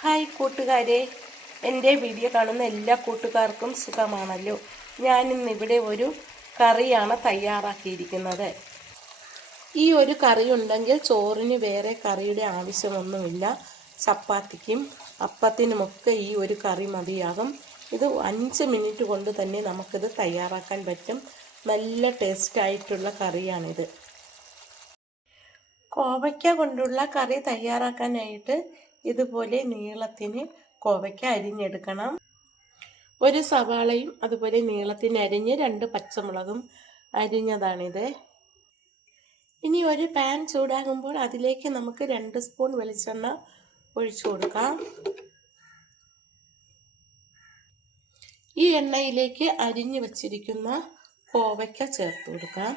Hi കൂട്ടുകാരെ, എൻ്റെ video കാണുന്ന എല്ലാ കൂട്ടുകാർക്കും സുഖമാണല്ലോ. ഞാനിന്നിവിടെ ഒരു കറിയാണ് തയ്യാറാക്കിയിരിക്കുന്നത്. ഈ ഒരു കറി ഉണ്ടെങ്കിൽ ചോറിന് വേറെ കറിയുടെ ആവശ്യമൊന്നുമില്ല. ചപ്പാത്തിക്കും അപ്പത്തിനുമൊക്കെ ഈ ഒരു കറി മതിയാകും. ഇത് 5 മിനിറ്റ് കൊണ്ട് തന്നെ നമുക്കിത് തയ്യാറാക്കാൻ പറ്റും. നല്ല ടേസ്റ്റായിട്ടുള്ള കറിയാണിത്. കോവയ്ക്ക കൊണ്ടുള്ള കറി തയ്യാറാക്കാനായിട്ട് ഇതുപോലെ നീളത്തിന് കോവയ്ക്ക അരിഞ്ഞെടുക്കണം. ഒരു സവാളയും അതുപോലെ നീളത്തിന് അരിഞ്ഞ് 2 പച്ചമുളകും അരിഞ്ഞതാണിത്. ഇനി ഒരു പാൻ ചൂടാകുമ്പോൾ അതിലേക്ക് നമുക്ക് 2 സ്പൂൺ വെളിച്ചെണ്ണ ഒഴിച്ചു കൊടുക്കാം. ഈ എണ്ണയിലേക്ക് അരിഞ്ഞു വച്ചിരിക്കുന്ന കോവയ്ക്ക ചേർത്ത് കൊടുക്കാം.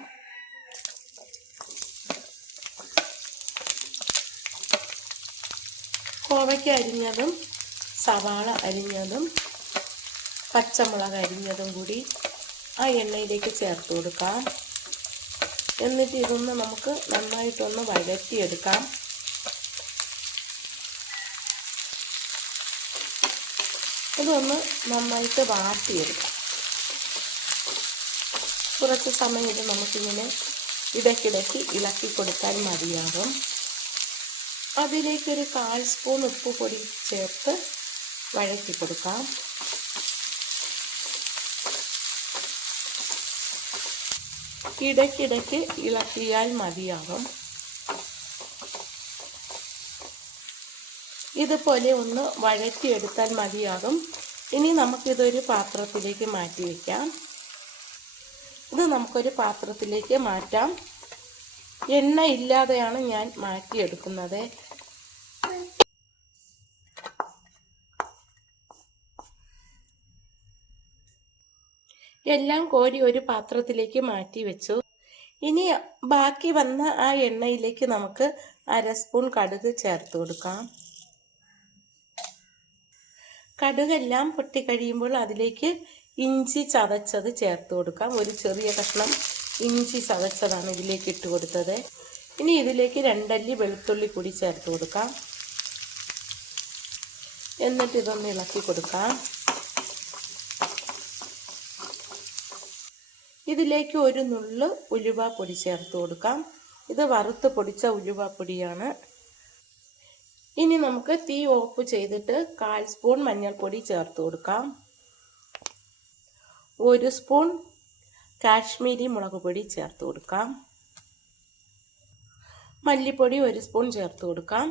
കോവയ്ക്ക അരിഞ്ഞതും സവാള അരിഞ്ഞതും പച്ചമുളക് അരിഞ്ഞതും കൂടി ആ എണ്ണയിലേക്ക് ചേർത്ത് കൊടുക്കാം. എന്നിട്ട് ഇതൊന്ന് നമുക്ക് നന്നായിട്ടൊന്ന് വഴറ്റിയെടുക്കാം. ഇതൊന്ന് നന്നായിട്ട് വാട്ടിയെടുക്കാം. കുറച്ച് സമയം ഇത് നമുക്കിങ്ങനെ ഇടയ്ക്കിടയ്ക്ക് ഇളക്കി കൊടുത്താൽ മതിയാകും. അതിലേക്കൊരു 1/4 സ്പൂൺ ഉപ്പ് പൊടി ചേർത്ത് വഴറ്റി കൊടുക്കാം. ഇടയ്ക്കിടയ്ക്ക് ഇളക്കിയാൽ മതിയാകും. ഇതുപോലെ ഒന്ന് വഴറ്റിയെടുത്താൽ മതിയാകും. ഇനി നമുക്കിതൊരു പാത്രത്തിലേക്ക് മാറ്റി വയ്ക്കാം. ഇത് നമുക്കൊരു പാത്രത്തിലേക്ക് മാറ്റാം. എണ്ണ ഇല്ലാതെയാണ് ഞാൻ മാറ്റിയെടുക്കുന്നത്. എല്ലാം കോരി ഒരു പാത്രത്തിലേക്ക് മാറ്റി വെച്ചു. ഇനി ബാക്കി വന്ന ആ എണ്ണയിലേക്ക് നമുക്ക് 1/2 സ്പൂൺ കടുക് ചേർത്ത് കൊടുക്കാം. കടുകെല്ലാം പൊട്ടിക്കഴിയുമ്പോൾ അതിലേക്ക് ഇഞ്ചി ചതച്ചത് ചേർത്ത് കൊടുക്കാം. ഒരു ചെറിയ കഷ്ണം ഇഞ്ചി ചതച്ചതാണ് ഇതിലേക്ക് ഇട്ട് കൊടുത്തത്. ഇനി ഇതിലേക്ക് 2 അല്ലി വെളുത്തുള്ളി കൂടി ചേർത്ത് കൊടുക്കാം. എന്നിട്ട് ഇതൊന്ന് ഇളക്കി കൊടുക്കാം. ഇതിലേക്ക് ഒരു നുള്ള് ഉലുവാപ്പൊടി ചേർത്ത് കൊടുക്കാം. ഇത് വറുത്ത് പൊടിച്ച ഉലുവാപ്പൊടിയാണ്. ഇനി നമുക്ക് തീ ഓഫ് ചെയ്തിട്ട് 1/4 സ്പൂൺ മഞ്ഞൾപ്പൊടി ചേർത്ത് കൊടുക്കാം. 1 സ്പൂൺ കാശ്മീരി മുളക് പൊടി ചേർത്ത് കൊടുക്കാം. മല്ലിപ്പൊടി 1 സ്പൂൺ ചേർത്ത് കൊടുക്കാം.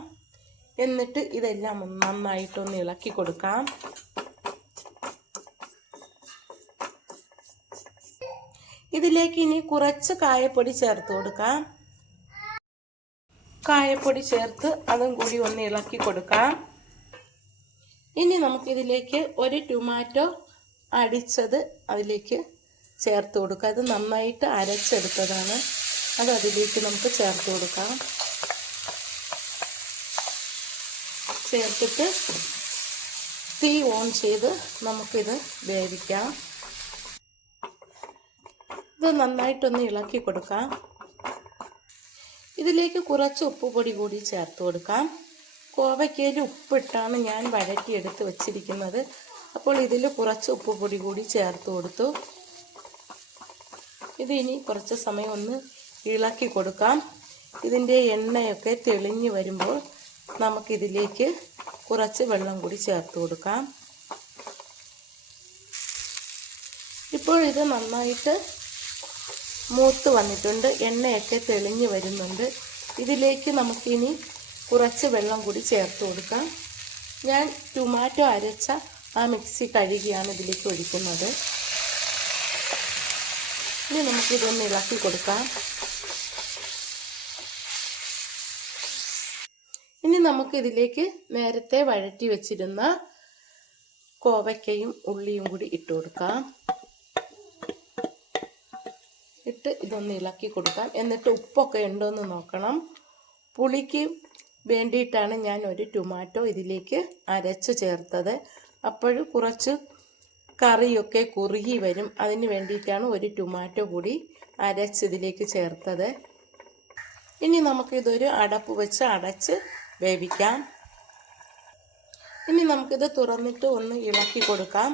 എന്നിട്ട് ഇതെല്ലാം നന്നായിട്ടൊന്ന് ഇളക്കി കൊടുക്കാം. ഇതിലേക്ക് ഇനി കുറച്ച് കായപ്പൊടി ചേർത്ത് കൊടുക്കാം. കായപ്പൊടി ചേർത്ത് അതും കൂടി ഒന്ന് ഇളക്കി കൊടുക്കാം. ഇനി നമുക്കിതിലേക്ക് ഒരു ടൊമാറ്റോ അടിച്ചത് അതിലേക്ക് ചേർത്ത് കൊടുക്കാം. അത് നന്നായിട്ട് അരച്ചെടുത്തതാണ്. അത് അതിലേക്ക് നമുക്ക് ചേർത്ത് കൊടുക്കാം. ചേർത്തിട്ട് തീ ഓൺ ചെയ്ത് നമുക്കിത് വേവിക്കാം. ഇത് നന്നായിട്ടൊന്ന് ഇളക്കി കൊടുക്കാം. ഇതിലേക്ക് കുറച്ച് ഉപ്പുപൊടി കൂടി ചേർത്ത് കൊടുക്കാം. കോവയ്ക്കയിൽ ഉപ്പിട്ടാണ് ഞാൻ വഴറ്റിയെടുത്ത് വച്ചിരിക്കുന്നത്. അപ്പോൾ ഇതിൽ കുറച്ച് ഉപ്പുപൊടി കൂടി ചേർത്ത് കൊടുത്തു. ഇത് ഇനി കുറച്ച് സമയം ഒന്ന് ഇളക്കി കൊടുക്കാം. ഇതിൻ്റെ എണ്ണയൊക്കെ തെളിഞ്ഞ് വരുമ്പോൾ നമുക്കിതിലേക്ക് കുറച്ച് വെള്ളം കൂടി ചേർത്ത് കൊടുക്കാം. ഇപ്പോൾ ഇത് നന്നായിട്ട് മൂത്ത് വന്നിട്ടുണ്ട്. എണ്ണയൊക്കെ തെളിഞ്ഞ് വരുന്നുണ്ട്. ഇതിലേക്ക് നമുക്കിനി കുറച്ച് വെള്ളം കൂടി ചേർത്ത് കൊടുക്കാം. ഞാൻ ടൊമാറ്റോ അരച്ച ആ മിക്സി കഴുകിയാണ് ഇതിലേക്ക് ഒഴിക്കുന്നത്. ഇനി നമുക്കിതൊന്ന് ഇളക്കി കൊടുക്കാം. ഇനി നമുക്കിതിലേക്ക് നേരത്തെ വഴറ്റി വെച്ചിരുന്ന കോവയ്ക്കയും ഉള്ളിയും കൂടി ഇട്ട് കൊടുക്കാം. ഇട്ട് ഇതൊന്ന് ഇളക്കി കൊടുക്കാം. എന്നിട്ട് ഉപ്പൊക്കെ ഉണ്ടോയെന്ന് നോക്കണം. പുളിക്ക് വേണ്ടിയിട്ടാണ് ഞാൻ ഒരു ടൊമാറ്റോ ഇതിലേക്ക് അരച്ച് ചേർത്തത്. അപ്പോൾ കുറച്ച് കറിയൊക്കെ കുറുകി വരും. അതിന് വേണ്ടിയിട്ടാണ് ഒരു ടൊമാറ്റോ കൂടി അരച്ച് ഇതിലേക്ക് ചേർത്തത്. ഇനി നമുക്കിതൊരു അടപ്പ് വെച്ച് അടച്ച് വേവിക്കാം. ഇനി നമുക്കിത് തുറന്നിട്ട് ഒന്ന് ഇളക്കി കൊടുക്കാം.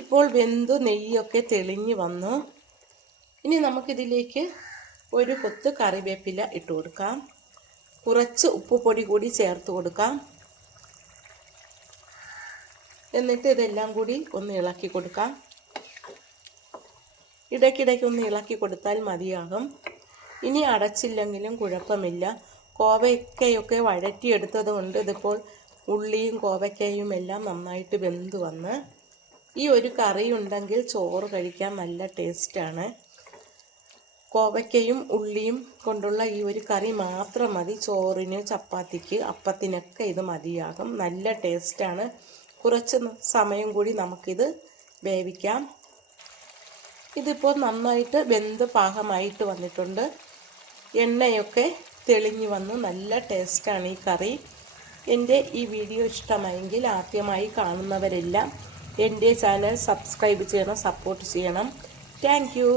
ഇപ്പോൾ വെന്ത് നെയ്യൊക്കെ തെളിഞ്ഞ് വന്നു. ഇനി നമുക്കിതിലേക്ക് ഒരു കൊത്ത് കറിവേപ്പില ഇട്ട് കൊടുക്കാം. കുറച്ച് ഉപ്പുപൊടി കൂടി ചേർത്ത് കൊടുക്കാം. എന്നിട്ട് ഇതെല്ലാം കൂടി ഒന്ന് ഇളക്കി കൊടുക്കാം. ഇടയ്ക്കിടയ്ക്ക് ഒന്ന് ഇളക്കി കൊടുത്താൽ മതിയാകും. ഇനി അടച്ചില്ലെങ്കിലും കുഴപ്പമില്ല. കോവയ്ക്കയൊക്കെ വഴറ്റിയെടുത്തത് കൊണ്ട് ഇതിപ്പോൾ ഉള്ളിയും കോവയ്ക്കയും എല്ലാം നന്നായിട്ട് വെന്ത് വന്ന് ഈ ഒരു കറി ഉണ്ടെങ്കിൽ ചോറ് കഴിക്കാൻ നല്ല ടേസ്റ്റാണ്. കോവയ്ക്കയും ഉള്ളിയും കൊണ്ടുള്ള ഈ ഒരു കറി മാത്രം മതി. ചോറിന്, ചപ്പാത്തിക്ക്, അപ്പത്തിനൊക്കെ ഇത് മതിയാകും. നല്ല ടേസ്റ്റാണ്. കുറച്ച് സമയം കൂടി നമുക്കിത് വേവിക്കാം. ഇതിപ്പോൾ നന്നായിട്ട് വെന്ത് പാകമായിട്ട് വന്നിട്ടുണ്ട്. എണ്ണയൊക്കെ തെളിഞ്ഞു വന്നു. നല്ല ടേസ്റ്റാണ് ഈ കറി. എൻ്റെ ഈ വീഡിയോ ഇഷ്ടമായെങ്കിൽ ആദ്യമായി കാണുന്നവരെല്ലാം എൻ്റെ ചാനൽ സബ്സ്ക്രൈബ് ചെയ്യണം, സപ്പോർട്ട് ചെയ്യണം. Thank you.